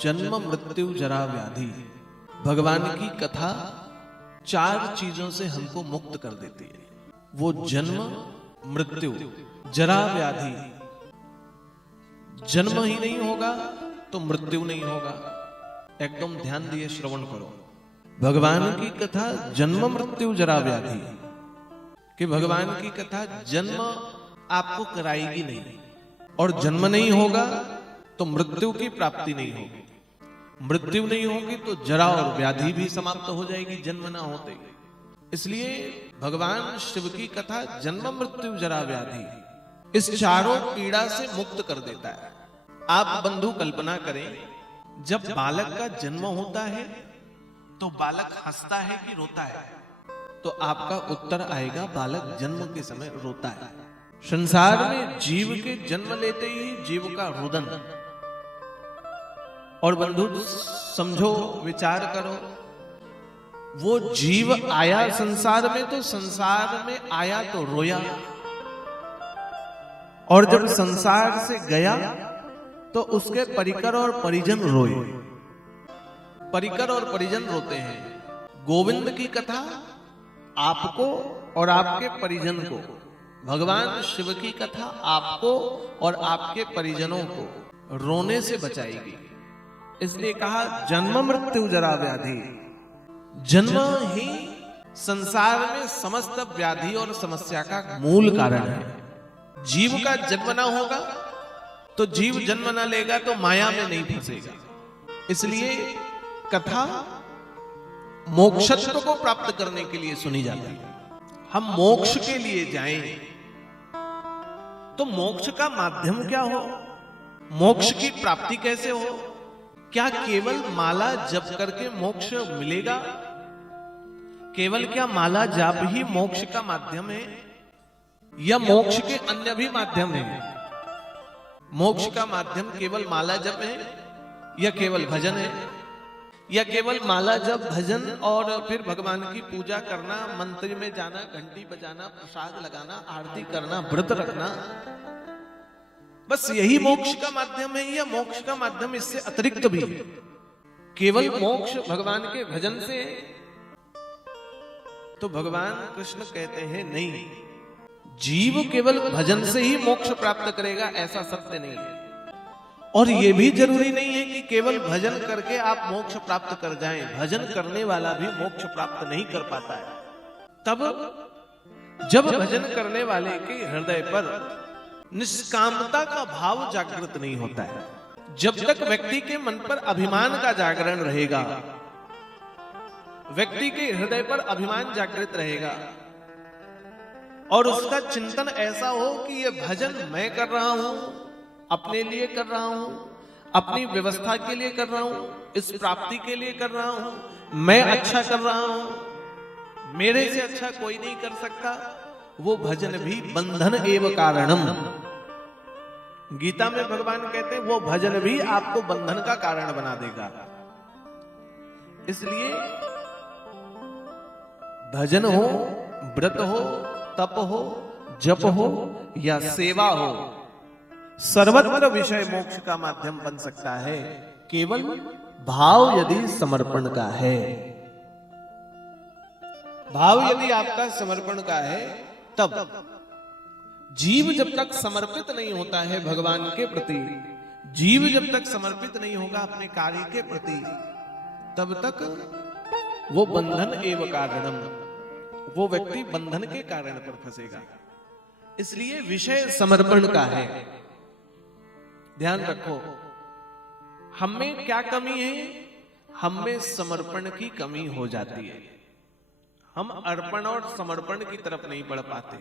जन्म मृत्यु जरा व्याधि। भगवान की कथा 4 चीजों से हमको मुक्त कर देती है। वो जन्म मृत्यु जरा व्याधि। जन्म ही नहीं होगा तो मृत्यु नहीं होगा। एकदम ध्यान दिए श्रवण करो। भगवान की कथा जन्म मृत्यु जरा व्याधि, कि भगवान की कथा जन्म आपको कराएगी नहीं, और जन्म नहीं होगा तो मृत्यु की प्राप्ति नहीं होगी। मृत्यु नहीं होगी तो जरा और व्याधि भी समाप्त हो जाएगी जन्म ना होते। इसलिए भगवान शिव की कथा जन्म मृत्यु जरा व्याधि इस चारों पीड़ा से मुक्त कर देता है। आप बंधु कल्पना करें, जब बालक का जन्म होता है तो बालक हंसता है कि रोता है? तो आपका उत्तर आएगा बालक जन्म के समय रोता है। संसार में जीव के जन्म लेते ही जीव का रुदन। और बंधु समझो, विचार करो, वो जीव आया संसार में तो संसार में आया तो रोया, और जब संसार से गया तो उसके परिकर और परिजन रोए। परिकर और परिजन रोते हैं। गोविंद की कथा आपको और आपके परिजन को, भगवान शिव की कथा आपको और आपके परिजनों को रोने से बचाएगी। इसलिए कहा जन्म मृत्यु जरा व्याधि। जन्म ही संसार में समस्त व्याधि और समस्या का मूल कारण है। जीव का जन्म ना होगा तो जीव जन्म ना लेगा तो माया में नहीं फंसेगा। इसलिए कथा मोक्षत्व को प्राप्त करने के लिए सुनी जाती है। हम मोक्ष के लिए जाएं तो मोक्ष का माध्यम क्या हो, मोक्ष की प्राप्ति कैसे हो? क्या केवल माला जप करके मोक्ष मिलेगा? केवल क्या माला जप ही मोक्ष का माध्यम है, या मोक्ष के अन्य भी माध्यम है? मोक्ष का माध्यम केवल माला जप है, या केवल भजन है, या केवल माला जप भजन और फिर भगवान की पूजा करना, मंदिर में जाना, घंटी बजाना, प्रसाद लगाना, आरती करना, व्रत रखना, बस यही मोक्ष का माध्यम है? या मोक्ष का माध्यम इससे अतिरिक्त भी है? केवल मोक्ष भगवान के भजन से? तो भगवान कृष्ण कहते हैं नहीं, जीव केवल भजन से ही मोक्ष प्राप्त करेगा ऐसा सत्य नहीं है। और यह भी जरूरी नहीं है कि केवल भजन करके आप मोक्ष प्राप्त कर जाएं। भजन करने वाला भी मोक्ष प्राप्त नहीं कर पाता है। तब जब भजन करने वाले के हृदय पर निष्कामता का भाव जागृत नहीं होता है, जब तक व्यक्ति के मन पर अभिमान का जागरण रहेगा, व्यक्ति के हृदय पर अभिमान जागृत रहेगा और उसका चिंतन ऐसा हो कि यह भजन मैं कर रहा हूं, अपने लिए कर रहा हूं, अपनी व्यवस्था के लिए कर रहा हूं, इस प्राप्ति के लिए कर रहा हूं, मैं अच्छा कर रहा हूं, मेरे से अच्छा कोई नहीं कर सकता, वो भजन भी बंधन एवं कारणम। गीता में भगवान कहते हैं वो भजन भी आपको बंधन का कारण बना देगा। इसलिए भजन हो, व्रत हो, तप हो, जप हो या सेवा हो, सर्वत्र विषय मोक्ष का माध्यम बन सकता है, केवल भाव यदि समर्पण का है। भाव यदि आपका समर्पण का है, तब जीव जब तक समर्पित नहीं होता है भगवान के प्रति, जीव जब तक समर्पित नहीं होगा अपने कार्य के प्रति, तब तक वो बंधन एवं कारणम, वो व्यक्ति बंधन के कारण पर फंसेगा। इसलिए विषय समर्पण का है। ध्यान रखो, हम में क्या कमी है? हम में समर्पण की कमी हो जाती है। हम अर्पण और समर्पण की तरफ नहीं बढ़ पाते।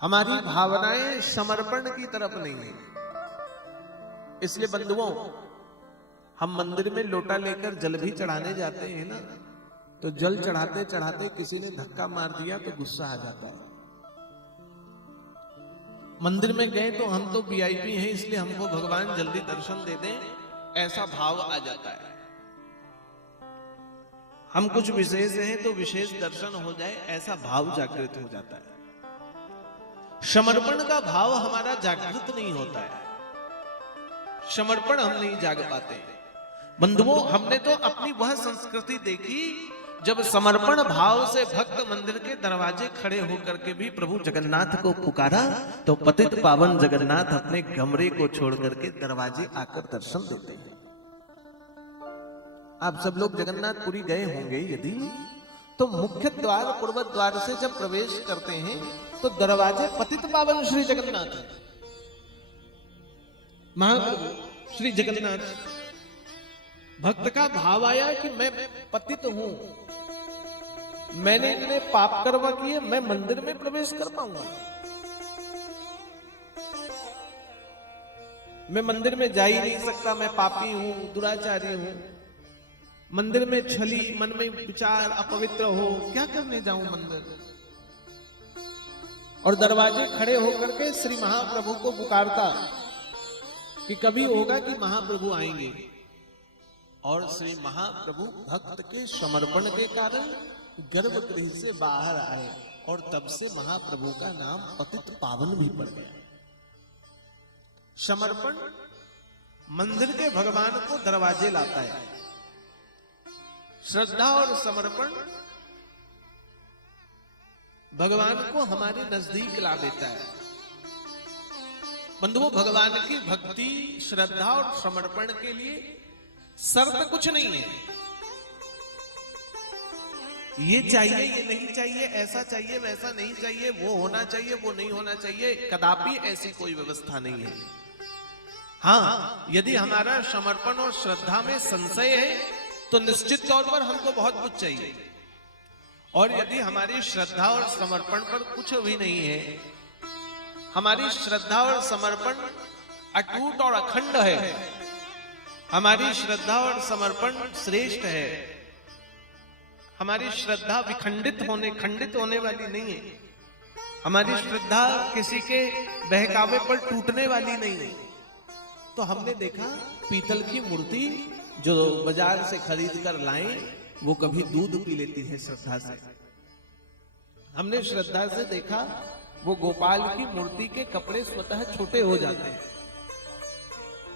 हमारी भावनाएं समर्पण की तरफ नहीं है। इसलिए बंधुओं, हम मंदिर में लोटा लेकर जल भी चढ़ाने जाते हैं ना, तो जल चढ़ाते चढ़ाते किसी ने धक्का मार दिया तो गुस्सा आ जाता है। मंदिर में गए तो हम तो वीआईपी हैं, इसलिए हमको भगवान जल्दी दर्शन दे दें, ऐसा भाव आ जाता है। हम कुछ विशेष हैं तो विशेष दर्शन हो जाए, ऐसा भाव जागृत हो जाता है। समर्पण का भाव हमारा जागृत नहीं होता है। समर्पण हम नहीं जाग पाते। बंधुओं, हमने तो अपनी वह संस्कृति देखी जब समर्पण भाव से भक्त मंदिर के दरवाजे खड़े होकर के भी प्रभु जगन्नाथ को पुकारा, तो पतित पावन जगन्नाथ अपने कमरे को छोड़ करके दरवाजे आकर दर्शन देते हैं। आप सब लोग जगन्नाथपुरी गए होंगे यदि, तो मुख्य द्वार पूर्व द्वार से जब प्रवेश करते हैं तो दरवाजे पतित पावन श्री जगन्नाथ है। महाप्रभु श्री जगन्नाथ, भक्त का भाव आया कि मैं पतित हूं, मैंने इतने पाप कर्म किए, मैं मंदिर में प्रवेश कर पाऊंगा? मैं मंदिर में जा ही नहीं सकता, मैं पापी हूं, दुराचारी हूं, मंदिर में छली, मन में विचार अपवित्र हो, क्या करने जाऊं मंदिर? और दरवाजे खड़े होकर के श्री महाप्रभु को पुकारता कि कभी होगा कि महाप्रभु आएंगे। और श्री महाप्रभु भक्त के समर्पण के कारण गर्भगृह से बाहर आए और तब से महाप्रभु का नाम पतित पावन भी पड़ गया। समर्पण मंदिर के भगवान को दरवाजे लाता है। श्रद्धा और समर्पण भगवान को हमारे नजदीक ला देता है। बंधुओं, भगवान की भक्ति, श्रद्धा और समर्पण के लिए शर्त कुछ नहीं है। ये चाहिए, ये नहीं चाहिए, ऐसा चाहिए, वैसा नहीं चाहिए, वो होना चाहिए, वो नहीं होना चाहिए, कदापि ऐसी कोई व्यवस्था नहीं है। हाँ, यदि हमारा समर्पण और श्रद्धा में संशय है तो निश्चित तौर पर हमको बहुत कुछ चाहिए, और यदि हमारी श्रद्धा और समर्पण पर कुछ भी नहीं है, हमारी श्रद्धा और समर्पण अटूट और अखंड है, हमारी श्रद्धा और समर्पण श्रेष्ठ है, हमारी श्रद्धा विखंडित खंडित होने वाली नहीं है, हमारी श्रद्धा किसी के बहकावे पर टूटने वाली नहीं है, तो हमने देखा पीतल की मूर्ति जो बाजार से खरीद कर लाए, वो कभी दूध पी लेती है श्रद्धा से। हमने श्रद्धा से देखा वो गोपाल की मूर्ति के कपड़े स्वतः छोटे हो जाते हैं।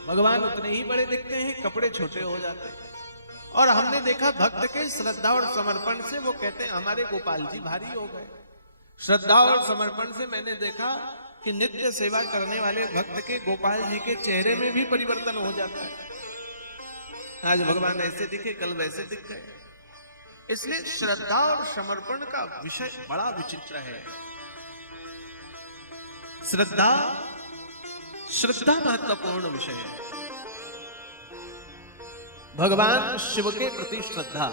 भगवान उतने ही बड़े दिखते हैं, कपड़े छोटे हो जाते हैं। और हमने देखा भक्त के श्रद्धा और समर्पण से वो कहते हैं हमारे गोपाल जी भारी हो गए। श्रद्धा और समर्पण से मैंने देखा कि नित्य सेवा करने वाले भक्त के गोपाल जी के चेहरे में भी परिवर्तन हो जाता है। आज भगवान ऐसे दिखे, कल वैसे दिख गए। इसलिए श्रद्धा और समर्पण का विषय बड़ा विचित्र है। श्रद्धा महत्वपूर्ण विषय है। भगवान शिव के प्रति श्रद्धा,